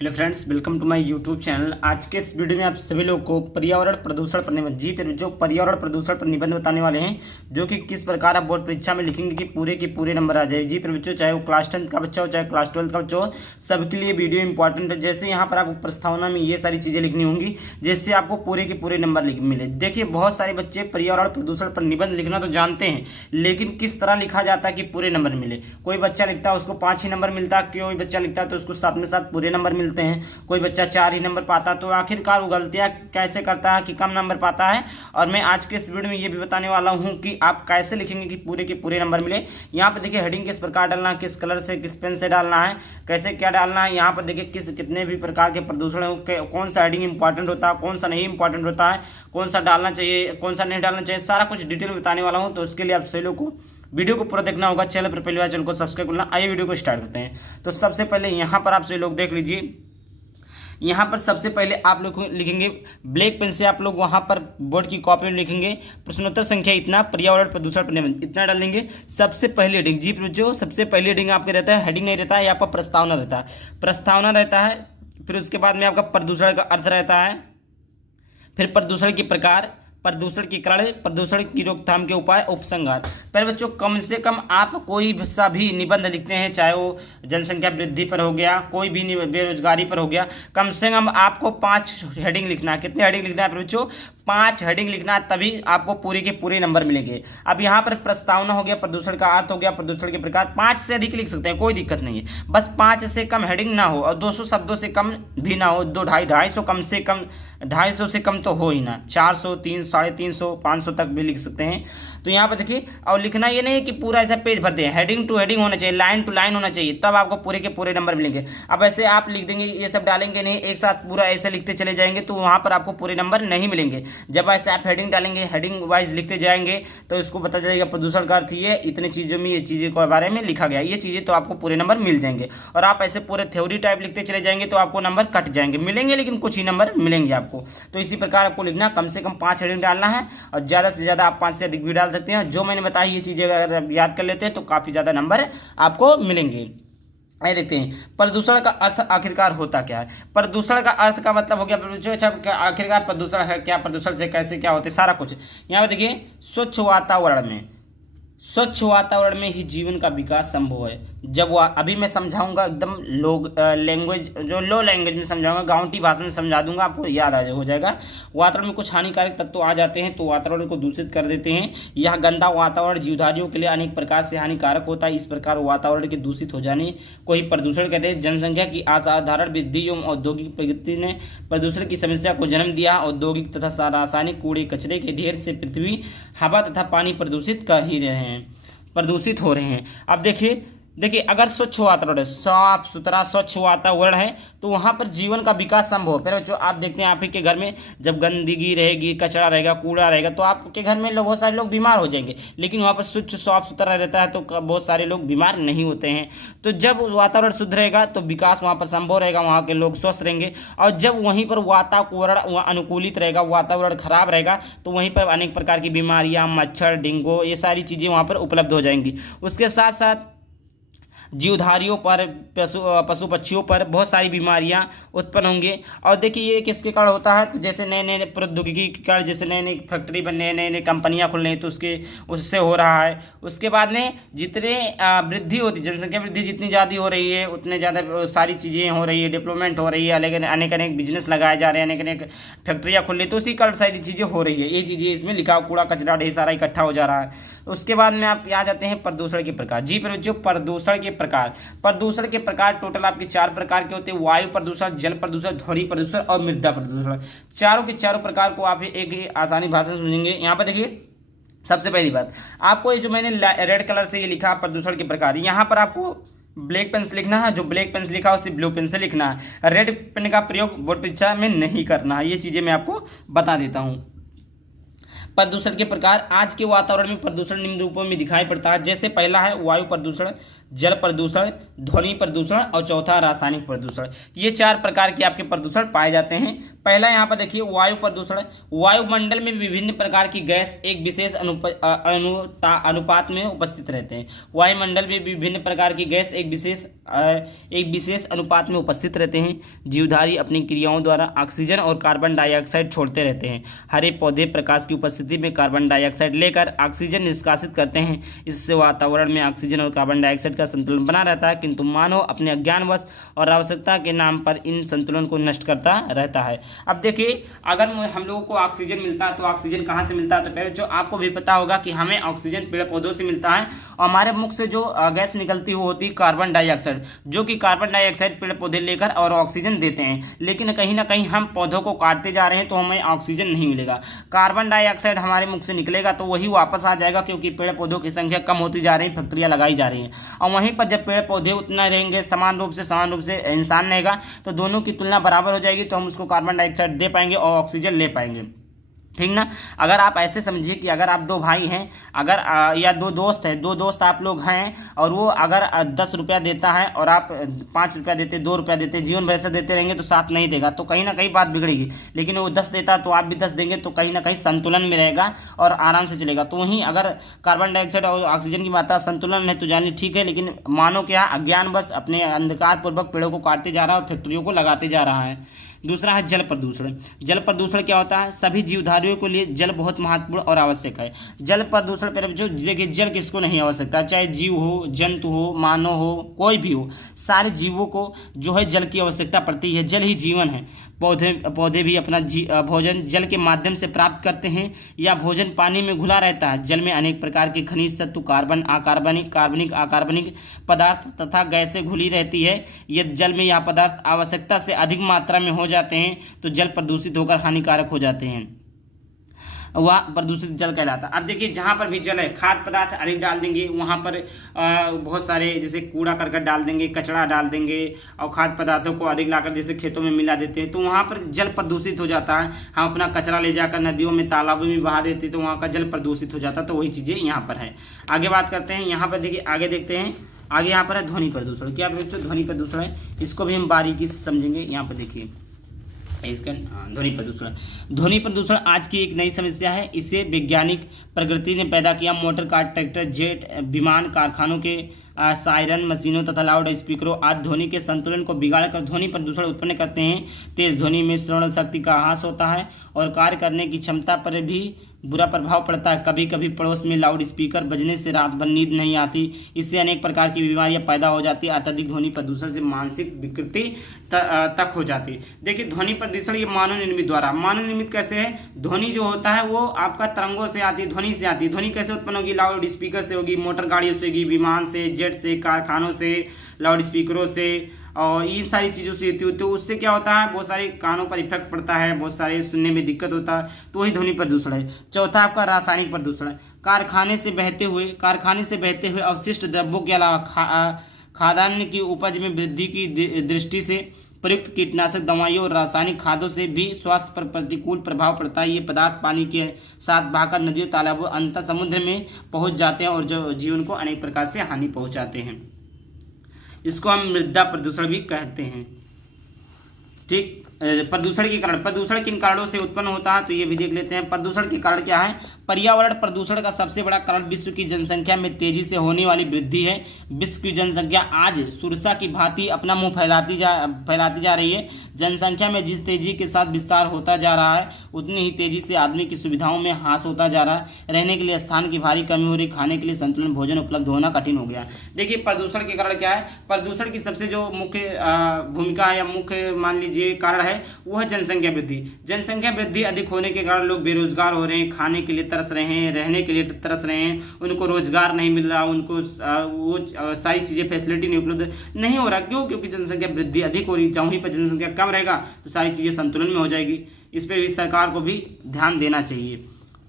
Hello friends, welcome to my YouTube channel. आज के इस वीडियो में आप सभी लोग को पर्यावरण प्रदूषण पर निबंध जो पर्यावरण प्रदूषण पर निबंध बताने वाले हैं, जो कि किस प्रकार आप बोर्ड परीक्षा में लिखेंगे कि पूरे के पूरे नंबर आ जाए। जी फिर बच्चों, चाहे वो क्लास 10 का बच्चा हो चाहे क्लास 12 का बच्चा हो, सबके लिए वीडियो इंपॉर्टेंट है। जैसे यहाँ पर आपको प्रस्तावना में ये सारी चीज़ें लिखनी होंगी जिससे आपको पूरे के पूरे नंबर मिले। देखिए, बहुत सारे बच्चे पर्यावरण प्रदूषण पर निबंध लिखना तो जानते हैं, लेकिन किस तरह लिखा जाता है कि पूरे नंबर मिले। कोई बच्चा लिखता है उसको 5 ही नंबर मिलता है, कोई बच्चा लिखता है तो उसको 7 में 7 पूरे नंबर मिलते हैं, कोई बच्चा 4 ही नंबर पाता। तो आखिरकार वो गलतियां कैसे करता है कि कम नंबर पाता है। और मैं आज के इस वीडियो में ये भी बताने वाला हूं कि आप कैसे लिखेंगे कि पूरे के पूरे नंबर मिले। यहाँ पर देखिए, हेडिंग किस प्रकार डालना है, किस कलर से किस पेन से डालना है, कैसे क्या डालना है। यहाँ पर देखिए कितने भी प्रकार के प्रदूषण है, कौन सा हेडिंग इंपॉर्टेंट होता है, कौन सा नहीं इंपॉर्टेंट होता है, कौन सा डालना चाहिए, कौन सा नहीं डालना चाहिए, सारा कुछ डिटेल में बताने वाला हूँ। तो उसके लिए आप सभी लोग को वीडियो को पूरा देखना होगा। चैनल पर पहली बार चैनल को सब्सक्राइब करना। आइए वीडियो को स्टार्ट करते हैं। तो सबसे पहले यहाँ पर आप सभी लोग देख लीजिए, यहाँ पर सबसे पहले आप लोग लिखेंगे ब्लैक पेन से, आप लोग वहाँ पर बोर्ड की कॉपी में लिखेंगे प्रश्नोत्तर संख्या इतना, पर्यावरण प्रदूषण पर निबंध इतना डालेंगे। सबसे पहली हेडिंग, जी जो सबसे पहली हेडिंग आपके रहता है, हेडिंग नहीं रहता है, यहाँ पर प्रस्तावना रहता है। प्रस्तावना रहता है, फिर उसके बाद में आपका प्रदूषण का अर्थ रहता है, फिर प्रदूषण के प्रकार, प्रदूषण के कारण, प्रदूषण की रोकथाम के उपाय, उपसंहार। पर बच्चों, कम से कम आप कोई सा भी निबंध लिखते हैं, चाहे वो जनसंख्या वृद्धि पर हो गया, कोई भी बेरोजगारी पर हो गया, कम से कम आपको 5 हेडिंग लिखना है। कितने हेडिंग लिखना है बच्चों? 5 हेडिंग लिखना है, तभी आपको पूरे के पूरे नंबर मिलेंगे। अब यहाँ पर प्रस्तावना हो गया, प्रदूषण का अर्थ हो गया, प्रदूषण के प्रकार, 5 से अधिक लिख सकते हैं, कोई दिक्कत नहीं है। बस 5 से कम हेडिंग ना हो और 200 शब्दों से कम भी ना हो, 250 कम से कम, 250 से कम तो हो ही ना, 400, 300, 350, 500 तक भी लिख सकते हैं। तो यहाँ पर देखिए, और लिखना ये नहीं है कि पूरा ऐसा पेज भर दें, हेडिंग टू हेडिंग होना चाहिए, लाइन टू लाइन होना चाहिए, तब आपको पूरे के पूरे नंबर मिलेंगे। अब ऐसे आप लिख देंगे, ये सब डालेंगे नहीं, एक साथ पूरा ऐसे लिखते चले जाएंगे तो वहाँ पर आपको पूरे नंबर नहीं मिलेंगे। जब ऐसे आप हेडिंग डालेंगे, हेडिंग वाइज लिखते जाएंगे, तो इसको पता चलेगा प्रदूषण का अर्थ ये, इतने चीज़ों में ये चीज़ों के बारे में लिखा गया, ये चीज़ें तो आपको पूरे नंबर मिल जाएंगे। और आप ऐसे पूरे थ्योरी टाइप लिखते चले जाएंगे तो आपको नंबर कट जाएंगे, मिलेंगे लेकिन कुछ ही नंबर मिलेंगे आपको। तो इसी प्रकार आपको लिखना, कम से कम 5 हेडिंग डालना है, और ज़्यादा से ज़्यादा आप 5 से अधिक भी डाल सकते हैं। जो मैंने बताया ये चीज़ें अगर आप याद कर लेते हैं तो काफ़ी ज़्यादा नंबर आपको मिलेंगे। आइए देखते हैं प्रदूषण का अर्थ आखिरकार होता क्या है। प्रदूषण का अर्थ का मतलब हो गया जो, अच्छा आखिरकार प्रदूषण है क्या, प्रदूषण से कैसे क्या होते, सारा कुछ यहाँ पे देखिए। स्वच्छ वातावरण में, स्वच्छ वातावरण में ही जीवन का विकास संभव है। जब वह अभी मैं समझाऊंगा एकदम लैंग्वेज, जो लो लैंग्वेज में समझाऊंगा, गाँवटी भाषा में समझा दूंगा, आपको याद हो जाएगा। वातावरण में कुछ हानिकारक तत्व आ जाते हैं तो वातावरण को दूषित कर देते हैं। यह गंदा वातावरण जीवधारियों के लिए अनेक प्रकार से हानिकारक होता है। इस प्रकार वातावरण के दूषित हो जाने को ही प्रदूषण कहते हैं। जनसंख्या की असाधारण वृद्धि एवं औद्योगिक प्रगति ने प्रदूषण की समस्या को जन्म दिया। औद्योगिक तथा रासायनिक कूड़े कचरे के ढेर से पृथ्वी, हवा तथा पानी प्रदूषित कर ही रहे हैं, प्रदूषित हो रहे हैं। अब देखिए, अगर स्वच्छ वातावरण है, साफ सुथरा स्वच्छ वातावरण है, तो वहाँ पर जीवन का विकास संभव है। फिर बच्चों, आप देखते हैं आप ही के घर में जब गंदगी रहेगी, कचरा रहेगा, कूड़ा रहेगा, तो आपके घर में बहुत सारे लोग बीमार हो जाएंगे। लेकिन वहाँ पर स्वच्छ साफ सुथरा रहता है तो बहुत सारे लोग बीमार नहीं होते हैं। तो जब वातावरण शुद्ध रहेगा तो विकास वहाँ पर संभव रहेगा, वहाँ के लोग स्वस्थ रहेंगे। और जब वहीं पर वातावरण अनुकूलित रहेगा, वातावरण खराब रहेगा, तो वहीं पर अनेक प्रकार की बीमारियाँ, मच्छर, डेंगू, ये सारी चीज़ें वहाँ पर उपलब्ध हो जाएंगी। उसके साथ साथ जीवधारियों पर, पशु पक्षियों पर बहुत सारी बीमारियां उत्पन्न होंगे। और देखिए, ये किसके कारण होता है, तो जैसे नए नए प्रौद्योगिकी के कारण, जैसे नई नई फैक्ट्री बनने, नए नए कंपनियां खुल रही हैं, तो उससे हो रहा है। उसके बाद में जितने वृद्धि होती, जनसंख्या वृद्धि जितनी ज़्यादा हो रही है, उतने ज़्यादा सारी चीज़ें हो रही है, डेवलपमेंट हो रही है, अनेक अनेक बिजनेस लगाए जा रहे हैं, अनेक अनेक फैक्ट्रियाँ खुल रही है, तो उसी कारण सारी चीज़ें हो रही है। ये चीज़ें इसमें लिखा, कूड़ा कचरा ढेर सारा इकट्ठा हो जा रहा है। उसके बाद में आप आ जाते हैं प्रदूषण के प्रकार। जी पर जो प्रदूषण के प्रकार, प्रदूषण के प्रकार टोटल आपके 4 प्रकार के होते हैं। वायु प्रदूषण, जल प्रदूषण, ध्वनि प्रदूषण और मृदा प्रदूषण। चारों के चारों प्रकार को आप एक ही आसानी भाषा में समझेंगे। यहाँ पर देखिए, सबसे पहली बात, आपको ये जो मैंने रेड कलर से ये लिखा प्रदूषण के प्रकार, यहाँ पर आपको ब्लैक पेन से लिखना है। जो ब्लैक पेन से लिखा है उसे ब्लू पेन से लिखना है। रेड पेन का प्रयोग बोर्ड परीक्षा में नहीं करना है। ये चीज़ें मैं आपको बता देता हूँ। प्रदूषण के प्रकार, आज के वातावरण में प्रदूषण निम्न रूपों में दिखाई पड़ता है। जैसे पहला है वायु प्रदूषण। जल प्रदूषण, ध्वनि प्रदूषण और चौथा रासायनिक प्रदूषण। ये 4 प्रकार के आपके प्रदूषण पाए जाते हैं। पहला यहाँ पर देखिए वायु प्रदूषण। वायुमंडल में विभिन्न प्रकार की गैस एक विशेष अनुपात में उपस्थित रहते हैं। वायुमंडल में विभिन्न प्रकार की गैस एक विशेष अनुपात में उपस्थित रहते हैं। जीवधारी अपनी क्रियाओं द्वारा ऑक्सीजन और कार्बन डाइऑक्साइड छोड़ते रहते हैं। हरे पौधे प्रकाश की उपस्थिति में कार्बन डाइऑक्साइड लेकर ऑक्सीजन निष्कासित करते हैं। इससे वातावरण में ऑक्सीजन और कार्बन डाइऑक्साइड का संतुलन बना रहता है, किंतु मानव अपने अज्ञानवश और आवश्यकता के नाम पर इन संतुलन को नष्ट करता रहता है। अब देखिए, अगर हम लोगों को ऑक्सीजन मिलता है तो ऑक्सीजन कहाँ से मिलता है? तो पहले जो आपको भी पता होगा कि हमें ऑक्सीजन पेड़ पौधों से मिलता है और हमारे मुख से जो गैस निकलती वो होती है कार्बन डाइऑक्साइड, जो कि कार्बन डाइऑक्साइड पेड़ पौधे लेकर और ऑक्सीजन देते हैं। लेकिन कहीं ना कहीं हम पौधों को काटते जा रहे हैं तो हमें ऑक्सीजन नहीं मिलेगा। कार्बन डाइऑक्साइड हमारे मुख से निकलेगा तो वही वापस आ जाएगा, क्योंकि पेड़ पौधों की संख्या कम होती जा रही है, फैक्ट्रियाँ लगाई जा रही हैं। और वहीं पर जब पेड़ पौधे उतना रहेंगे, समान रूप से इंसान रहेगा, तो दोनों की तुलना बराबर हो जाएगी, तो हम उसको कार्बन डाइऑक्साइड दे पाएंगे और ऑक्सीजन ले पाएंगे। ठीक ना? अगर आप ऐसे समझिए कि अगर आप 2 भाई हैं, अगर या 2 दोस्त हैं, 2 दोस्त आप लोग हैं, और वो अगर 10 रुपया देता है और आप 5 रुपया देते, 2 रुपया देते, जीवन भर ऐसे देते रहेंगे तो साथ नहीं देगा, तो कहीं ना कहीं बात बिगड़ेगी। लेकिन वो 10 देता तो आप भी 10 देंगे, तो कहीं ना कहीं संतुलन में रहेगा और आराम से चलेगा। तो वहीं अगर कार्बन डाइऑक्साइड और ऑक्सीजन की मात्रा संतुलन है तो जानिए ठीक है, लेकिन मानव क्या अज्ञानवश अपने अंधकारपूर्वक पेड़ों को काटते जा रहा है और फैक्ट्रियों को लगाते जा रहा है। दूसरा है जल प्रदूषण। जल प्रदूषण क्या होता है? सभी जीवधारियों के लिए जल बहुत महत्वपूर्ण और आवश्यक है। जल प्रदूषण पर जो देखिए, जल किसको नहीं आवश्यकता, चाहे जीव हो, जंतु हो, मानव हो, कोई भी हो, सारे जीवों को जो है जल की आवश्यकता पड़ती है। जल ही जीवन है। पौधे भी अपना भोजन जल के माध्यम से प्राप्त करते हैं, या भोजन पानी में घुला रहता है। जल में अनेक प्रकार के खनिज तत्व, कार्बन, अकार्बनिक, कार्बनिक, अकार्बनिक पदार्थ तथा गैसें घुली रहती है। यदि जल में यह पदार्थ आवश्यकता से अधिक मात्रा में हो जाते हैं तो जल प्रदूषित होकर हानिकारक हो जाते हैं, वह प्रदूषित जल कहलाता है। अब देखिए, जहाँ पर भी जल है, खाद्य पदार्थ अधिक डाल देंगे, वहाँ पर बहुत सारे जैसे कूड़ा करकट डाल देंगे, कचरा डाल देंगे, और खाद्य पदार्थों को अधिक लाकर जैसे खेतों में मिला देते हैं, तो वहाँ पर जल प्रदूषित हो जाता है। हम अपना कचरा ले जाकर नदियों में, तालाबों में बहा देते हैं, तो वहाँ का जल प्रदूषित हो जाता है। तो वही चीज़ें यहाँ पर है। आगे बात करते हैं, यहाँ पर देखिए, आगे देखते हैं। आगे यहाँ पर है ध्वनि प्रदूषण। क्या बच्चों? ध्वनि प्रदूषण है, इसको भी हम बारीकी से समझेंगे। यहाँ पर देखिए इसका ध्वनि प्रदूषण। ध्वनि प्रदूषण आज की एक नई समस्या है। इसे वैज्ञानिक प्रकृति ने पैदा किया। मोटर कार, ट्रैक्टर, जेट विमान, कारखानों के सायरन मशीनों तथा लाउड स्पीकरों आदि ध्वनि के संतुलन को बिगाड़कर ध्वनि प्रदूषण उत्पन्न करते हैं। तेज ध्वनि में श्रवण शक्ति का ह्रास होता है और कार्य करने की क्षमता पर भी बुरा प्रभाव पड़ता है। कभी कभी पड़ोस में लाउड स्पीकर बजने से रात भर नींद नहीं आती। इससे अनेक प्रकार की बीमारियां पैदा हो जाती है। अत्यधिक ध्वनि प्रदूषण से मानसिक विकृति तक हो जाती है। देखिए, ध्वनि प्रदूषण ये मानव निर्मित द्वारा। मानव निर्मित कैसे है? ध्वनि जो होता है वो आपका तरंगों से आती है, ध्वनि से आती है। ध्वनि कैसे उत्पन्न होगी? लाउड स्पीकर से होगी, मोटर गाड़ियों से होगी, विमान से, जेट से, कारखानों से, लाउड स्पीकरों से, और इन सारी चीज़ों से होती है। तो उससे क्या होता है? बहुत सारे कानों पर इफेक्ट पड़ता है, बहुत सारे सुनने में दिक्कत होता है। तो वही ध्वनि प्रदूषण है। चौथा आपका रासायनिक प्रदूषण है। कारखाने से बहते हुए अवशिष्ट द्रव्यों के अलावा खाद्यान्न की उपज में वृद्धि की दृष्टि से प्रयुक्त कीटनाशक दवाइयों और रासायनिक खादों से भी स्वास्थ्य पर प्रतिकूल प्रभाव पड़ता है। ये पदार्थ पानी के साथ बहकर नदियों, तालाबों, अंततः समुद्र में पहुंच जाते हैं और जो जीवन को अनेक प्रकार से हानि पहुंचाते हैं। इसको हम मृदा प्रदूषण भी कहते हैं। ठीक। प्रदूषण के कारण, प्रदूषण किन कारणों से उत्पन्न होता है तो ये भी देख लेते हैं। प्रदूषण के कारण क्या है? पर्यावरण प्रदूषण का सबसे बड़ा कारण विश्व की जनसंख्या में तेजी से होने वाली वृद्धि है। विश्व की जनसंख्या आज सुरसा की भांति अपना मुंह फैलाती जा रही है। जनसंख्या में जिस तेजी के साथ विस्तार होता जा रहा है उतनी ही तेजी से आदमी की सुविधाओं में ह्रास होता जा रहा है। रहने के लिए स्थान की भारी कमी हो रही, खाने के लिए संतुलित भोजन उपलब्ध होना कठिन हो गया। देखिए, प्रदूषण के कारण क्या है? प्रदूषण की सबसे जो मुख्य भूमिका है या मुख्य मान लीजिए कारण है वो है जनसंख्या वृद्धि। जनसंख्या वृद्धि अधिक होने के कारण लोग बेरोजगार हो रहे हैं, खाने के लिए तरस रहे हैं, रहने के लिए तरस रहे हैं, उनको रोजगार नहीं मिल रहा, उनको वो सारी चीज़ें फैसिलिटी नहीं उपलब्ध नहीं हो रहा। क्यों? क्योंकि जनसंख्या वृद्धि अधिक हो रही है। जहाँ पर जनसंख्या कम रहेगा तो सारी चीज़ें संतुलन में हो जाएगी। इस पर भी सरकार को भी ध्यान देना चाहिए।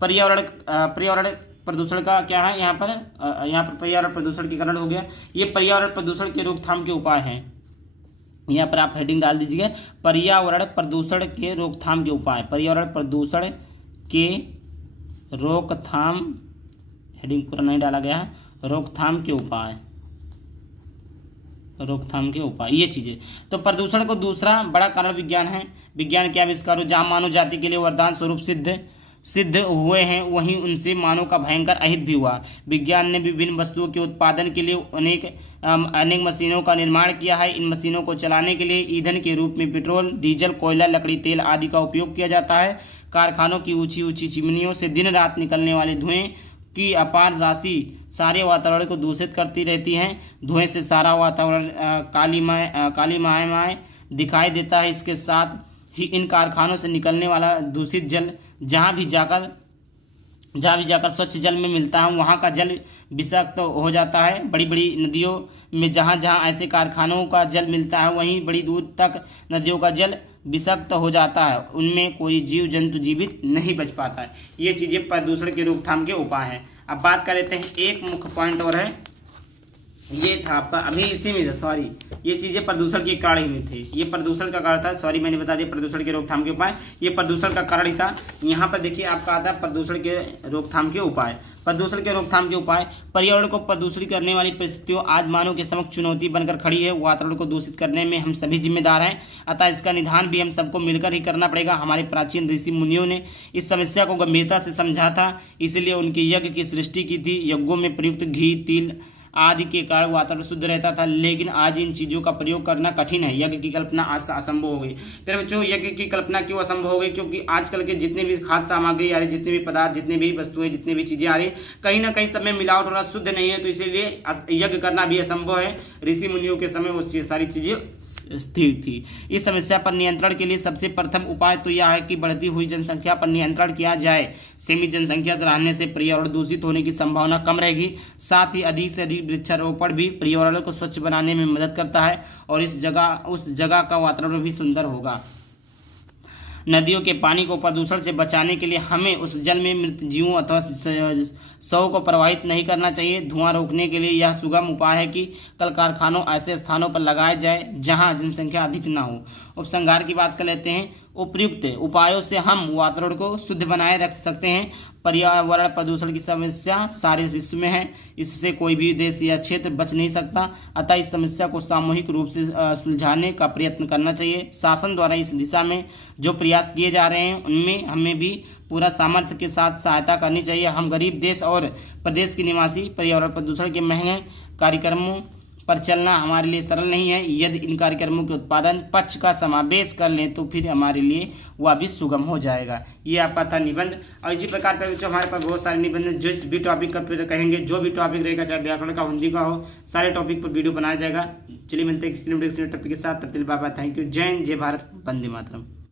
पर्यावरण प्रदूषण का क्या है? यहाँ पर पर्यावरण प्रदूषण के कारण हो गया। ये पर्यावरण प्रदूषण के रोकथाम के उपाय हैं। यहाँ पर आप हेडिंग डाल दीजिए, पर्यावरण प्रदूषण के रोकथाम के उपाय। पर्यावरण प्रदूषण के रोकथाम, हेडिंग पूरा नहीं डाला गया है, रोकथाम के उपाय। रोकथाम के उपाय, ये चीज़ें। तो प्रदूषण को दूसरा बड़ा कारण विज्ञान है। विज्ञान के आविष्कारों जहाँ मानव जाति के लिए वरदान स्वरूप सिद्ध हुए हैं, वहीं उनसे मानव का भयंकर अहित भी हुआ। विज्ञान ने विभिन्न वस्तुओं के उत्पादन के लिए अनेक मशीनों का निर्माण किया है। इन मशीनों को चलाने के लिए ईंधन के रूप में पेट्रोल, डीजल, कोयला, लकड़ी, तेल आदि का उपयोग किया जाता है। कारखानों की ऊंची ऊंची चिमनियों से दिन रात निकलने वाले धुएं की अपार राशि सारे वातावरण को दूषित करती रहती हैं। धुएं से सारा वातावरण कालीमय दिखाई देता है। इसके साथ ही इन कारखानों से निकलने वाला दूषित जल जहाँ भी जाकर स्वच्छ जल में मिलता है, वहाँ का जल विषाक्त हो जाता है। बड़ी बड़ी नदियों में जहाँ ऐसे कारखानों का जल मिलता है, वहीं बड़ी दूर तक नदियों का जल विषाक्त हो जाता है। उनमें कोई जीव जंतु जीवित नहीं बच पाता है। ये चीज़ें प्रदूषण के रोकथाम के उपाय हैं। अब बात कर लेते हैं, एक मुख्य पॉइंट और है, ये था आपका अभी इसी में था, सॉरी, ये चीज़ें प्रदूषण के कारण ही में थे। ये प्रदूषण का कारण था, सॉरी मैंने बता दिया प्रदूषण के रोकथाम के उपाय, ये प्रदूषण का कारण ही था। यहाँ पर देखिए आपका आता है प्रदूषण के रोकथाम के उपाय। प्रदूषण के रोकथाम के उपाय, पर्यावरण को प्रदूषित करने वाली परिस्थितियों आज मानव के समक्ष चुनौती बनकर खड़ी है। वातावरण को दूषित करने में हम सभी जिम्मेदार हैं, अतः इसका निदान भी हम सबको मिलकर ही करना पड़ेगा। हमारे प्राचीन ऋषि मुनियों ने इस समस्या को गंभीरता से समझा था, इसलिए उनके यज्ञ की सृष्टि की थी। यज्ञों में प्रयुक्त घी, तिल आदि के कारण वातावरण शुद्ध रहता था, लेकिन आज इन चीज़ों का प्रयोग करना कठिन है। यज्ञ की कल्पना आज असंभव हो गई। फिर बच्चों, यज्ञ की कल्पना क्यों असंभव हो गई? क्योंकि आजकल के जितने भी खाद्य सामग्री आ रही, जितने भी पदार्थ, जितने भी वस्तुएं, जितनी भी चीज़ें आ रही, कहीं ना कहीं सब में मिलावट हो रहा, शुद्ध नहीं है, तो इसीलिए यज्ञ करना भी असंभव है। ऋषि मुनियों के समय वो सारी चीज़ें स्थिर थी। इस समस्या पर नियंत्रण के लिए सबसे प्रथम उपाय तो यह है कि बढ़ती हुई जनसंख्या पर नियंत्रण किया जाए। सीमित जनसंख्या से रहने से पर्यावरण दूषित होने की संभावना कम रहेगी। साथ ही अधिक से अधिक वृक्षारोपण भी पर्यावरण को स्वच्छ बनाने में मदद करता है और उस जगह का वातावरण भी सुंदर होगा। नदियों के पानी को प्रदूषण से बचाने के लिए हमें उस जल में मृत जीवों अथवा शव को प्रवाहित नहीं करना चाहिए। धुआं रोकने के लिए यह सुगम उपाय है कि कल कारखानों ऐसे स्थानों पर लगाए जाए जहां जनसंख्या अधिक न हो। उपसंहार की बात कर लेते हैं। उपयुक्त उपायों से हम वातावरण को शुद्ध बनाए रख सकते हैं। पर्यावरण प्रदूषण की समस्या सारे विश्व में है, इससे कोई भी देश या क्षेत्र बच नहीं सकता, अतः इस समस्या को सामूहिक रूप से सुलझाने का प्रयत्न करना चाहिए। शासन द्वारा इस दिशा में जो प्रयास किए जा रहे हैं, उनमें हमें भी पूरा सामर्थ्य के साथ सहायता करनी चाहिए। हम गरीब देश और प्रदेश के निवासी पर्यावरण प्रदूषण के महंगे कार्यक्रमों पर चलना हमारे लिए सरल नहीं है। यदि इन कार्यक्रमों के उत्पादन पक्ष का समावेश कर लें तो फिर हमारे लिए वह भी सुगम हो जाएगा। ये आपका था निबंध। और इसी प्रकार पर जो हमारे पास बहुत सारे निबंध, जो भी टॉपिक का कहेंगे, जो भी टॉपिक रहेगा, चाहे व्याकरण का, हिंदी का हो, सारे टॉपिक पर वीडियो बनाया जाएगा। चलिए मिलते हैं किसी टॉपिक के साथ। तब तक बाय बाय, थैंक यू। जय हिंद, जय भारत, वंदे मातरम।